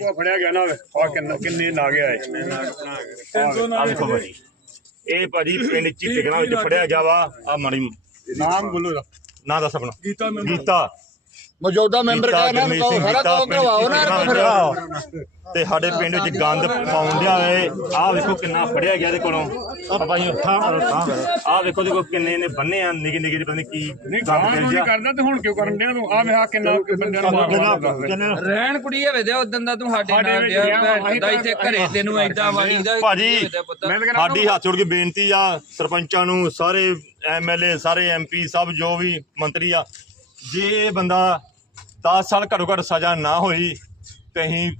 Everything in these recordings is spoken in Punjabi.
ਕੋ ਫੜਿਆ ਗਿਆ ਨਾ ਆ ਕਿੰਨੇ ਕਿੰਨੇ ਨਾਗੇ ਆਏ ਆ ਭਾਜੀ ਇਹ ਭਾਜੀ ਪਿੰਡ ਚੀਟੇਗਣਾ ਵਿੱਚ ਫੜਿਆ ਗਿਆ ਵਾ। ਆ ਮਾੜੀ ਨਾਮ ਬੋਲੋ ਦਾ ਨਾਂ ਦੱਸ ਆਪਣਾ। ਗੀਤਾ ਗੀਤਾ। ਮੌਜੂਦਾ ਮੈਂਬਰ ਗੀਤਾ ਕਹਿੰਦਾ ਗਰਮੇਸ਼ ਕਹੋ ਸਿੰਘ ਸਾਰਾ ਕਹੋ ਪਿੰਡ ਕਰਵਾਓ ਨਾ ਚੀਟੇਗਣਾ ਫਿਰ ਤੇ ਸਾਡੇ ਪਿੰਡ ਵਿੱਚ ਗੰਦ ਪਾਉਂਦਿਆ ਏ। ਆ ਵੇਖੋ ਕਿੰਨਾ ਫੜਿਆ ਗਿਆ ਇਹਦੇ ਕੋਲੋਂ। ਆ ਭਾਈ ਥਾਂ ਕਰੋ ਥਾਂ ਕਰੋ। ਆ ਵੇਖੋ ਦੇਖੋ ਕਿੰਨੇ ਨੇ ਬੰਨੇ ਆ ਨਿੱਕੇ ਨਿੱਕੇ ਜਿਹੇ ਪਤਾ ਨਹੀਂ ਕੀ ਨਹੀਂ ਗੰਦ ਨੂੰ ਗਿਆ ਕਰਦਾ ਤੇ ਹੁਣ ਕਿਉਂ ਕਰਨ ਡਿਆ ਤੂੰ? ਆ ਵੇਖ ਕਿੰਨਾ ਬੰਦਿਆਂ ਨੂੰ ਰਹਿਣ ਕੁੜੀ ਹੋਵੇ ਤੇ ਉਦੋਂ ਦਾ ਤੂੰ ਸਾਡੇ ਸਾਡੇ ਨਾਲ ਵਿੱਚ ਗਿਆ ਭੈਣ ਦਾ ਇੱਥੇ ਘਰੇ ਤੈਨੂੰ ਐਦਾਂ ਵਾਲੀ ਦਾ ਭਾਜੀ ਮੈਂ ਤਾਂ ਕਹਿੰਦਾ ਸਾਡੀ ਹੱਥ ਜੋੜ ਕੇ ਬੇਨਤੀ ਆ ਸਰਪੰਚਾਂ ਨੂੰ ਸਾਰੇ ਐਮਐਲਏ ਸਾਰੇ ਐਮਪੀ ਸਭ ਜੋ ਵੀ ਮੰਤਰੀ ਆ ਜੇ ਇਹ ਬੰਦਾ 10 ਸਾਲ ਘੱਟੋ ਘੱਟ ਸਜ਼ਾ ਨਾ ਹੋਈ ਤੇ ਅਸੀਂ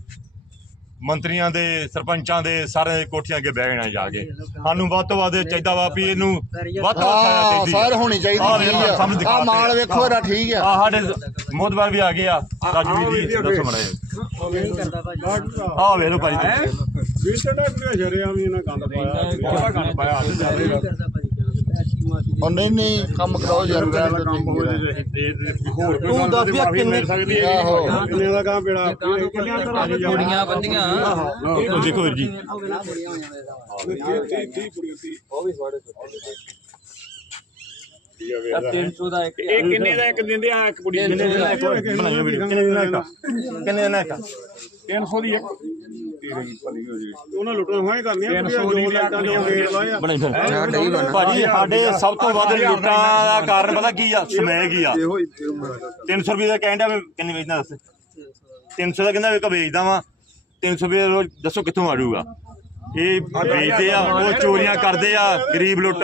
ਮੰਤਰੀਆਂ ਦੇ ਸਰਪੰਚਾਂ ਦੇ ਸਾਰੇ ਦੇ ਕੋਠੀਆਂ ਅੱਗੇ ਬਹਿ ਜਾਣਾ ਜਾ ਕੇ। ਸਾਨੂੰ ਵੱਧ ਤੋਂ ਵੱਧ ਚਾਹੀਦਾ ਵਾ ਵੀ ਇਹਨੂੰ ਵੱਧ ਤੋਂ ਵੱਧ ਸਜ਼ਾ ਹਾਂ ਚਾਹੀਦੀ ਸਰ ਹੋਣੀ ਚਾਹੀਦੀ ਠੀਕ ਆ। ਆਹ ਮਾਲ। ਵੇਖੋ ਇਹਦਾ ਠੀਕ ਆ। ਆ ਸਾਡੇ ਮੋਦਵਾਰ ਵੀ ਆ ਗਏ ਆ। ਰਾਜੂ ਜੀ ਦੱਸੋ ਮੜਾ ਆ ਵੇਖ ਲਓ ਭਾਜੀ ਤੁਸੀਂ। ਵੀਰ ਤੇ ਤਾਂ ਜਰੇ ਆਵੀ ਇਹਨਾਂ ਗੰਦ ਪਾਇਆ ਕਿਹੜਾ ਗੰਦ ਪਾਇਆ ਜਾ ਉਹ ਨਹੀਂ ਨਹੀਂ ਕੰਮ ਕਰਾਓ ਯਾਰ ਹੋਰ ਤੂੰ ਦੱਸ ਵੀ ਕਿੰਨੇ- ਸਕਦੀ ਹੈ ਆਹੋ। ਕਿੰਨੇ ਦਾ ਕੰਮ ਬੇੜਾ? ਦਾ ਕੁੜੀਆਂ ਬੰਦੀਆਂ ਦੇਖੋ ਦੇਖੋ ਵੀਰ ਜੀ। ਤਾਂ 300 ਦਾ ਇੱਕ ਇਹ ਕਿੰਨੇ ਦਾ ਇੱਕ ਦਿੰਦੇ ਆ ਇੱਕ ਕੁੜੀ ਕਿੰਨੇ ਦਿਨ ਇੱਕ। ਬਣਾਈਆਂ ਵੀਡੀਓ। ਕਿੰਨੇ ਦਿਨ ਇੱਕ? ਕਿੰਨੇ ਦਿਨ ਇੱਕ? 300 ਦੀ ਇੱਕ। ਉਹਨਾਂ ਲੁੱਟਾਂ ਹੋਏ ਕਰਨੀਆਂ 300 ਦੀ ਲਾਈਟਾਂ ਦੇ ਵੇੜ ਲਾਇਆ ਬਣਾਈ ਫਿਰ ਭਾਜੀ ਸਾਡੇ ਸਭ ਤੋਂ ਵੱਧ ਲੁੱਟਾਂ ਦਾ ਕਾਰਨ ਪਤਾ ਕੀ ਆ? ਸਮੈ ਕੀ ਆ? 300 ਰੁਪਏ ਦਾ ਕਹਿੰਦਾ ਮੈਂ ਕਿੰਨੇ ਵੇਚਦਾ ਦੱਸ? 300 ਦਾ ਕਹਿੰਦਾ ਵੇਖ ਵੇਚਦਾ ਵਾਂ। 300 ਰੁਪਏ ਰੋਜ਼ ਦੱਸੋ ਕਿੱਥੋਂ ਆ ਜਾਊਗਾ ਇਹ ਵੇਚਦੇ ਆ ਉਹ ਚੋਰੀਆਂ ਕਰਦੇ ਆ ਗਰੀਬ ਲੁੱਟ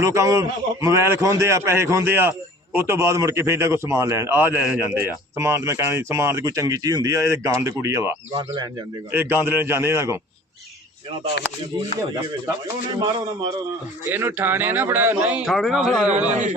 ਲੋਕਾਂ ਕੋਲ ਮੋਬਾਈਲ ਖੋਹਦੇ ਆ ਪੈਸੇ ਖੋਹਦੇ ਆ। ਉਸ ਤੋਂ ਬਾਅਦ ਮੁੜ ਕੇ ਫੇਰ ਕੋਈ ਸਮਾਨ ਲੈਣ ਆ ਲੈਣ ਜਾਂਦੇ ਆ। ਸਮਾਨ ਤੇ ਮੈਂ ਕਹਿੰਦਾ ਸਮਾਨ ਦੀ ਕੋਈ ਚੰਗੀ ਚੀਜ਼ ਹੁੰਦੀ ਆ ਇਹ ਗੰਦ ਕੁੜੀ ਆ ਵਾ। ਗੰਦ ਲੈਣ ਜਾਂਦੇ ਇਹ ਗੰਦ ਲੈਣ ਜਾਂਦੇ ਇਹਨਾਂ ਨਾ ਇਹਨੂੰ ਥਾਣੇ ਨਾ ਫੜਾ ਨਹੀਂ। ਥਾਣੇ ਨਾ ਫੜਾ